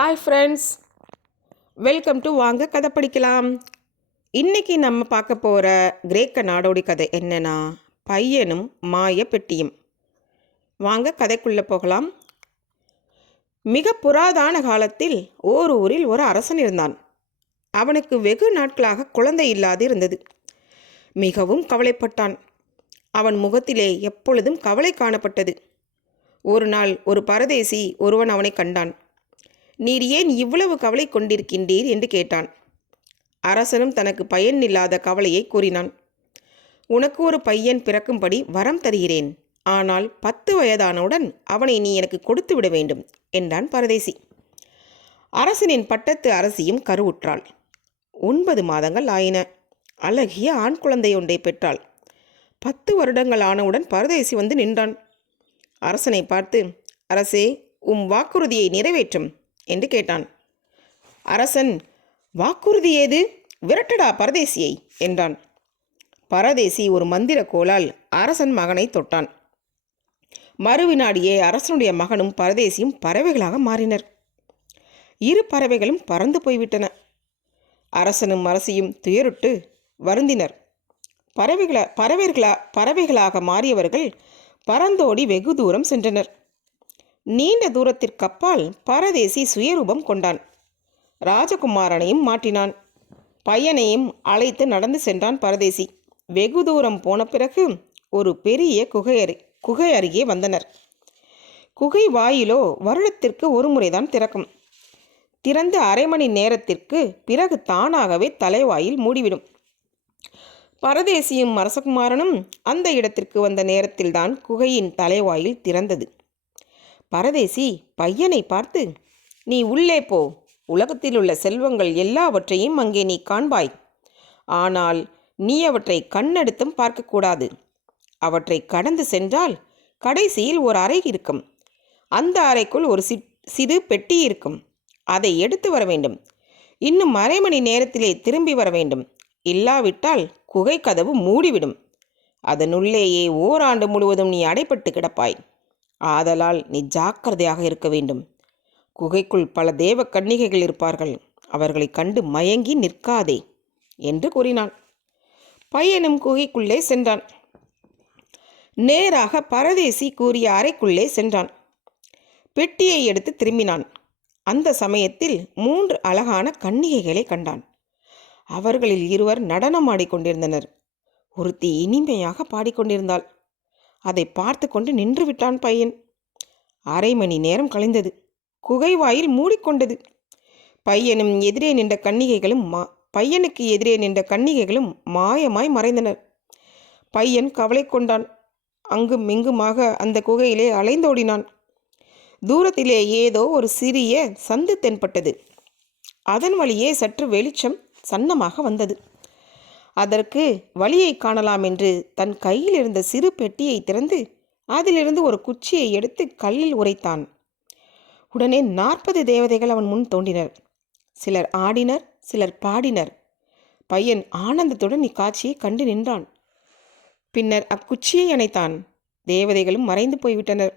Hi friends welcome to வாங்க கதை படிக்கலாம். இன்னைக்கு நம்ம பார்க்க போகிற கிரேக்க நாடோடி கதை என்னன்னா பையனும் மாய பெட்டியும். வாங்க கதைக்குள்ளே போகலாம். மிக புராதான காலத்தில் ஓர் ஊரில் ஒரு அரசன் இருந்தான். அவனுக்கு வெகு நாட்களாக குழந்தை இல்லாது இருந்தது. மிகவும் கவலைப்பட்டான். அவன் முகத்திலே எப்பொழுதும் கவலை காணப்பட்டது. ஒரு நாள் ஒரு பரதேசி ஒருவன் அவனை கண்டான். நீர் ஏன் இவ்வளவு கவலை கொண்டிருக்கின்றீர்? என்று கேட்டான். அரசனும் தனக்கு பயன் இல்லாத கவலையை கூறினான். உனக்கு ஒரு பையன் பிறக்கும்படி வரம் தருகிறேன். ஆனால் பத்து வயதானவுடன் அவனை நீ எனக்கு கொடுத்து விட வேண்டும் என்றான் பரதேசி. அரசனின் பட்டத்து அரசியும் கருவுற்றாள். ஒன்பது மாதங்கள் ஆயின. அழகிய ஆண் குழந்தை ஒன்றை பெற்றாள். பத்து வருடங்கள் ஆனவுடன் பரதேசி வந்து நின்றான். அரசனை பார்த்து அரசே உம் வாக்குறுதியை நிறைவேற்றும். என்று கேட்டான். அரசன் வாக்குறுதி ஏது? விரட்டடா பரதேசியை என்றான். பரதேசி ஒரு மந்திர கோலால் அரசன் மகனை தொட்டான். மறுவினாடியே அரசனுடைய மகனும் பரதேசியும் பறவைகளாக மாறினர். இரு பறவைகளும் பறந்து போய்விட்டன. அரசனும் அரசியும் துயருட்டு வருந்தினர். பறவைகள பறவைகளா பறவைகளாக மாறியவர்கள் பறந்தோடி வெகு தூரம் சென்றனர். நீண்ட தூரத்திற்கப்பால் பரதேசி சுயரூபம் கொண்டான். ராஜகுமாரனையும் மாட்டினான் பையனையும் அழைத்து நடந்து சென்றான் பரதேசி. வெகு தூரம் போன பிறகு ஒரு பெரிய குகை அரு குகை அருகே வந்தனர். குகை வாயிலோ வருடத்திற்கு ஒரு முறைதான் திறக்கும். திறந்து அரை மணி நேரத்திற்கு பிறகு தானாகவே தலைவாயில் மூடிவிடும். பரதேசியும் அரசகுமாரனும் அந்த இடத்திற்கு வந்த நேரத்தில்தான் குகையின் தலைவாயில் திறந்தது. பரதேசி பையனை பார்த்து நீ உள்ளே போ. உலகத்தில் உள்ள செல்வங்கள் எல்லாவற்றையும் அங்கே நீ காண்பாய். ஆனால் நீ அவற்றை கண்ணெடுத்தும் பார்க்கக்கூடாது. அவற்றை கடந்து சென்றால் கடைசியில் ஒரு அறை இருக்கும். அந்த அறைக்குள் ஒரு சி சிறு பெட்டி இருக்கும். அதை எடுத்து வர வேண்டும். இன்னும் அரை மணி நேரத்திலே திரும்பி வர வேண்டும். இல்லாவிட்டால் குகை கதவு மூடிவிடும். அதனுள்ளேயே ஓராண்டு முழுவதும் நீ அடைப்பட்டு கிடப்பாய். ஆதலால் நீ ஜாக்கிரதையாக இருக்க வேண்டும். குகைக்குள் பல தேவ கன்னிகைகள் இருப்பார்கள். அவர்களை கண்டு மயங்கி நிற்காதே என்று கூறினான். பையனும் குகைக்குள்ளே சென்றான். நேராக பரதேசி கூறிய அறைக்குள்ளே சென்றான். பெட்டியை எடுத்து திரும்பினான். அந்த சமயத்தில் மூன்று அழகான கன்னிகைகளை கண்டான். அவர்களில் இருவர் நடனம் ஆடிக்கொண்டிருந்தனர். ஒருத்தி இனிமையாக பாடிக்கொண்டிருந்தாள். அதை பார்த்து கொண்டு நின்று விட்டான் பையன். அரை மணி நேரம் கழிந்தது. குகை வாயில் மூடிக்கொண்டது. பையனும் எதிரே நின்ற கன்னிகைகளும் மா பையனுக்கு எதிரே நின்ற கன்னிகைகளும் மாயமாய் மறைந்தனர். பையன் கவலை கொண்டான். அங்கும் இங்குமாக அந்த குகையிலே அலைந்தோடினான். தூரத்திலே ஏதோ ஒரு சிறிய சந்து தென்பட்டது. அதன் வழியே சற்று வெளிச்சம் சன்னமாக வந்தது. அதற்கு வழியை காணலாம் என்று தன் கையில் இருந்த சிறு பெட்டியை திறந்து அதிலிருந்து ஒரு குச்சியை எடுத்து கல்லில் உரைத்தான். உடனே நாற்பது தேவதைகள் அவன் முன் தோன்றினர். சிலர் ஆடினர் சிலர் பாடினர். பையன் ஆனந்தத்துடன் இக்காட்சியை கண்டு நின்றான். பின்னர் அக்குச்சியை அணைத்தான். தேவதைகளும் மறைந்து போய்விட்டனர்.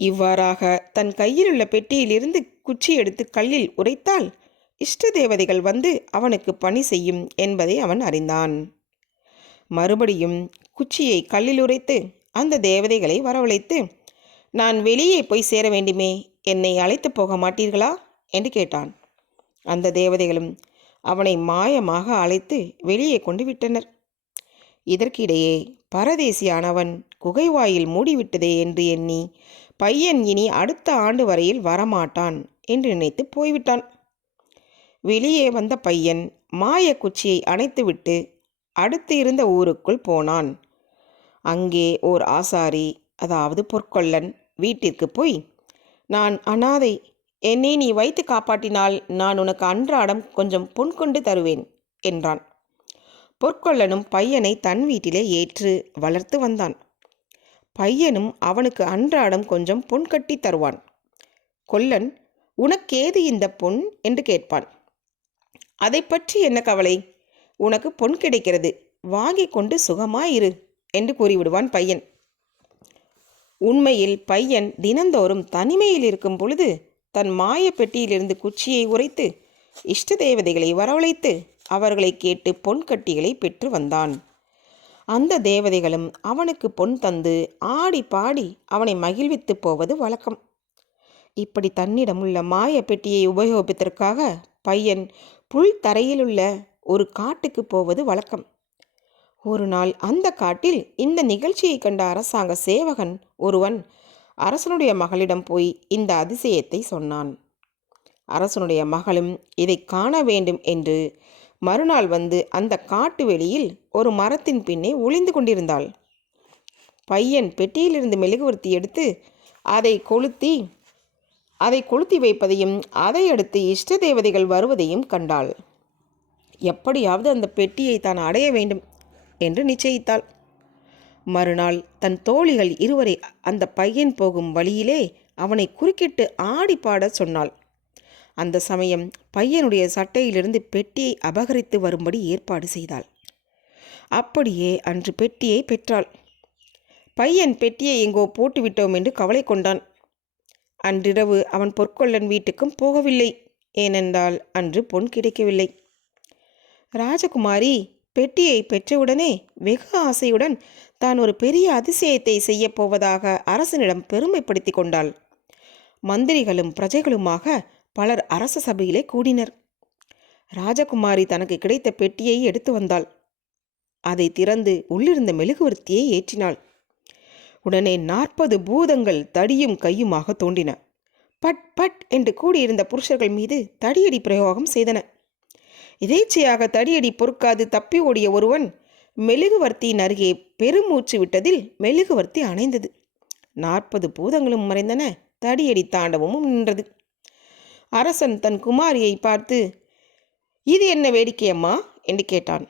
இவ்வாறாக தன் கையில் உள்ள பெட்டியிலிருந்து குச்சி எடுத்து கல்லில் உரைத்தால் இஷ்ட தேவதைகள் வந்து அவனுக்கு பணி செய்யும் என்பதை அவன் அறிந்தான். மறுபடியும் குச்சியை கல்லில் உரைத்து அந்த தேவதைகளை வரவழைத்து நான் வெளியே போய் சேர வேண்டுமே என்னை அழைத்து போக மாட்டீர்களா? என்று கேட்டான். அந்த தேவதைகளும் அவனை மாயமாக அழைத்து வெளியே கொண்டு விட்டனர். இதற்கிடையே பரதேசியானவன் குகைவாயில் மூடிவிட்டதே என்று எண்ணி பையன் இனி அடுத்த ஆண்டு வரையில் வரமாட்டான் என்று நினைத்து போய்விட்டான். வெளியே வந்த பையன் மாய குச்சியை அணைத்துவிட்டு அடுத்து இருந்த ஊருக்குள் போனான். அங்கே ஓர் ஆசாரி அதாவது பொற்கொள்ளன் வீட்டிற்கு போய் நான் அனாதை என்னை நீ வைத்து காப்பாற்றினால் நான் உனக்கு அன்றாடம் கொஞ்சம் பொன் கொண்டு தருவேன் என்றான். பொற்கொள்ளனும் பையனை தன் வீட்டிலே ஏற்று வளர்த்து வந்தான். பையனும் அவனுக்கு அன்றாடம் கொஞ்சம் பொன் கட்டி தருவான். கொல்லன் உனக்கேது இந்த பொன் என்று கேட்பான். அதை பற்றி என்ன கவலை? உனக்கு பொன் கிடைக்கிறது. வாங்கி கொண்டு சுகமாயிரு என்று கூறிவிடுவான் பையன். உண்மையில் பையன் தினந்தோறும் தனிமையில் இருக்கும் பொழுது தன் மாய பெட்டியிலிருந்து குச்சியை உரைத்து இஷ்ட தேவதைகளை வரவழைத்து அவர்களை கேட்டு பொன் கட்டிகளை பெற்று வந்தான். அந்த தேவதைகளும் அவனுக்கு பொன் தந்து ஆடி பாடி அவனை மகிழ்வித்து போவது வழக்கம். இப்படி தன்னிடமுள்ள மாய பெட்டியை உபயோகிப்பதற்காக பையன் புல் தரையிலுள்ள ஒரு காட்டுக்கு போவது வழக்கம். ஒரு நாள் அந்த காட்டில் இந்த நிகழ்ச்சியை கண்ட அரசாங்க சேவகன் ஒருவன் அரசனுடைய மகளிடம் போய் இந்த அதிசயத்தை சொன்னான். அரசனுடைய மகளும் இதை காண வேண்டும் என்று மறுநாள் வந்து அந்த காட்டு வெளியில் ஒரு மரத்தின் பின்னே ஒளிந்து கொண்டிருந்தாள். பையன் பெட்டியிலிருந்து மெழுகுவர்த்தி எடுத்து அதை கொளுத்தி அதை கொளுத்தி வைப்பதையும் அதை அடுத்து இஷ்ட தேவதைகள் வருவதையும் கண்டாள். எப்படியாவது அந்த பெட்டியை தான் அடைய வேண்டும் என்று நிச்சயித்தாள். மறுநாள் தன் தோழிகள் இருவரை அந்த பையன் போகும் வழியிலே அவனை குறுக்கிட்டு ஆடி சொன்னாள். அந்த சமயம் பையனுடைய சட்டையிலிருந்து பெட்டியை அபகரித்து வரும்படி ஏற்பாடு செய்தாள். அப்படியே அன்று பெட்டியை பெற்றாள். பையன் பெட்டியை எங்கோ போட்டுவிட்டோம் என்று கவலை கொண்டான். அன்றிரவு அவன் பொற்கொள்ளன் வீட்டுக்கும் போகவில்லை. ஏனென்றால் அன்று பொன் கிடைக்கவில்லை. ராஜகுமாரி பெட்டியை பெற்றவுடனே வெகு ஆசையுடன் தான் ஒரு பெரிய அதிசயத்தை செய்யப் போவதாக அரசனிடம் பெருமைப்படுத்தி கொண்டாள். மந்திரிகளும் பிரஜைகளுமாக பலர் அரச சபையிலே கூடினர். ராஜகுமாரி தனக்கு கிடைத்த பெட்டியை எடுத்து வந்தாள். அதை திறந்து உள்ளிருந்த மெழுகுவர்த்தியை ஏற்றினாள். உடனே நாற்பது பூதங்கள் தடியும் கையுமாக தோண்டின பட் பட் என்று கூடியிருந்த புருஷர்கள் மீது தடியடி பிரயோகம் செய்தன. எதேச்சையாக தடியடி பொறுக்காது தப்பி ஓடிய ஒருவன் மெழுகுவர்த்தியின் அருகே பெருமூச்சு விட்டதில் மெழுகுவர்த்தி அணைந்தது. நாற்பது பூதங்களும் மறைந்தன. தடியடி தாண்டவமும் நின்றது. அரசன் தன் குமாரியை பார்த்து இது என்ன வேடிக்கையம்மா? என்று கேட்டான்.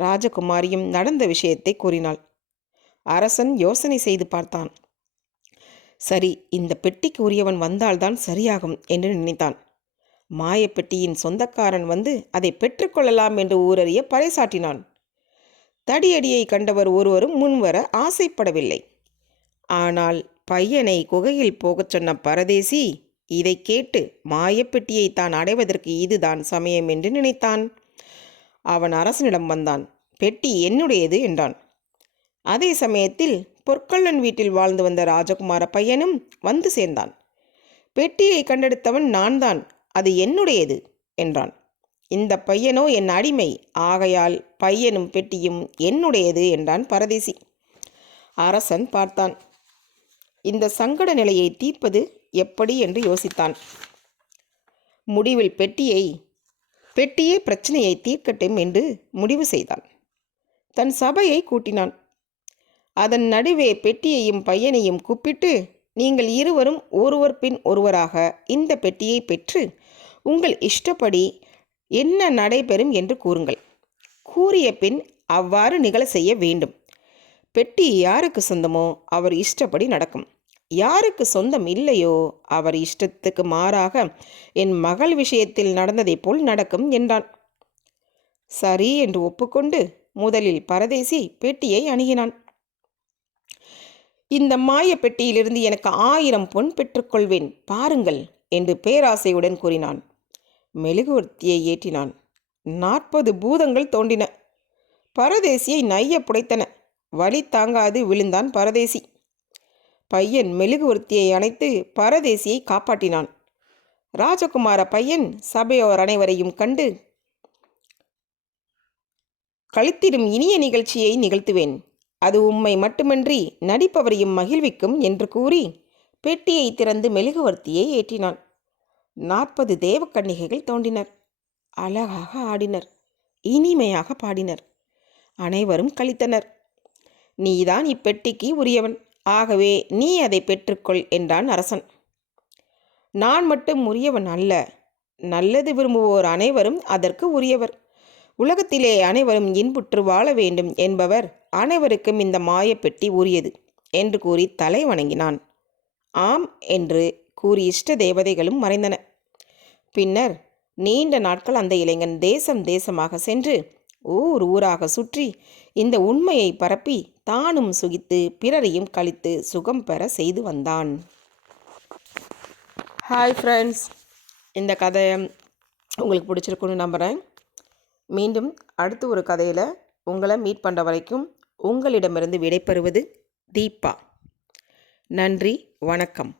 ராஜகுமாரியும் நடந்த விஷயத்தை கூறினாள். அரசன் யோசனை செய்து பார்த்தான். சரி இந்த பெட்டிக்கு உரியவன் வந்தால்தான் சரியாகும் என்று நினைத்தான். மாயப்பெட்டியின் சொந்தக்காரன் வந்து அதை பெற்றுக்கொள்ளலாம் என்று ஊரறிய பறைசாட்டினான் தடியடியை கண்டவர் ஒருவரும் முன்வர ஆசைப்படவில்லை. ஆனால் பையனை குகையில் போகச் சொன்ன பரதேசி இதை கேட்டு மாயப்பெட்டியை தான் அடைவதற்கு இதுதான் சமயம் என்று நினைத்தான். அவன் அரசனிடம் வந்தான் பெட்டி என்னுடையது? என்றான். அதே சமயத்தில் பொற்கொள்ளன் வீட்டில் வாழ்ந்து வந்த ராஜகுமார பையனும் வந்து சேர்ந்தான். பெட்டியை கண்டெடுத்தவன் நான் தான் அது என்னுடையது? என்றான். இந்த பையனோ என் அடிமை ஆகையால் பையனும் பெட்டியும் என்னுடையது என்றான் பரதேசி. அரசன் பார்த்தான். இந்த சங்கட நிலையை தீர்ப்பது எப்படி என்று யோசித்தான். முடிவில் பெட்டியை பெட்டியே பிரச்சனையை தீர்க்கட்டும் என்று முடிவு செய்தான். தன் சபையை கூட்டினான். அதன் நடுவே பெட்டியையும் பையனையும் கூப்பிட்டு நீங்கள் இருவரும் ஒருவர் பின் ஒருவராக இந்த பெட்டியை பெற்று உங்கள் இஷ்டப்படி என்ன நடைபெறும் என்று கூறுங்கள் கூறிய பின் அவ்வாறு நிகழ செய்ய வேண்டும். பெட்டி யாருக்கு சொந்தமோ அவர் இஷ்டப்படி நடக்கும். யாருக்கு சொந்தம் இல்லையோ அவர் இஷ்டத்துக்கு மாறாக என் மகள் விஷயத்தில் நடந்ததைப் போல் நடக்கும் என்றான். சரி என்று ஒப்புக்கொண்டு முதலில் பரதேசி பெட்டியை அணுகினான். இந்த மாய பெட்டியிலிருந்து எனக்கு ஆயிரம் பொன் பெற்றுக்கொள்வேன் பாருங்கள் என்று பேராசையுடன் கூறினான். மெழுகுவர்த்தியை ஏற்றினான். நாற்பது பூதங்கள் தோண்டின. பரதேசியை நைய புடைத்தன. வலி தாங்காது விழுந்தான் பரதேசி. பையன் மெழுகுவர்த்தியை அணைத்து பரதேசியை காப்பாற்றினான். ராஜகுமார பையன் சபையோர் அனைவரையும் கண்டு கழித்திடும் இனிய நிகழ்ச்சியை நிகழ்த்துவேன். அது உம்மை மட்டுமன்றி நடிப்பவரையும் மகிழ்விக்கும் என்று கூறி பெட்டியை திறந்து மெழுகுவர்த்தியை ஏற்றினான் நாற்பது தேவக்கன்னிகைகள் தோண்டினர் அழகாக ஆடினர். இனிமையாக பாடினர். அனைவரும் கழித்தனர். நீதான் இப்பெட்டிக்கு உரியவன். ஆகவே நீ அதை பெற்றுக்கொள் என்றான் அரசன். நான் மட்டும் உரியவன் அல்ல. நல்லது விரும்புவோர் அனைவரும் அதற்கு உரியவர். உலகத்திலே அனைவரும் இன்புற்று வாழ வேண்டும் என்பவர் அனைவருக்கும் இந்த மாயப்பெட்டி உரியது என்று கூறி தலை வணங்கினான். ஆம் என்று கூறி இஷ்ட தேவதைகளும் மறைந்தன. பின்னர் நீண்ட நாட்கள் அந்த இளைஞன் தேசம் தேசமாக சென்று ஊர் ஊராக சுற்றி இந்த உண்மையை பரப்பி தானும் சுகித்து பிறரையும் கழித்து சுகம் பெற செய்து வந்தான். ஹாய் ஃப்ரெண்ட்ஸ் இந்த கதை உங்களுக்கு பிடிச்சிருக்குன்னு நம்புகிறேன் மீண்டும் அடுத்து ஒரு கதையில் உங்களை மீட் பண்ணுற வரைக்கும் உங்களிடமிருந்து விடைபெறுவது தீபா. நன்றி வணக்கம்.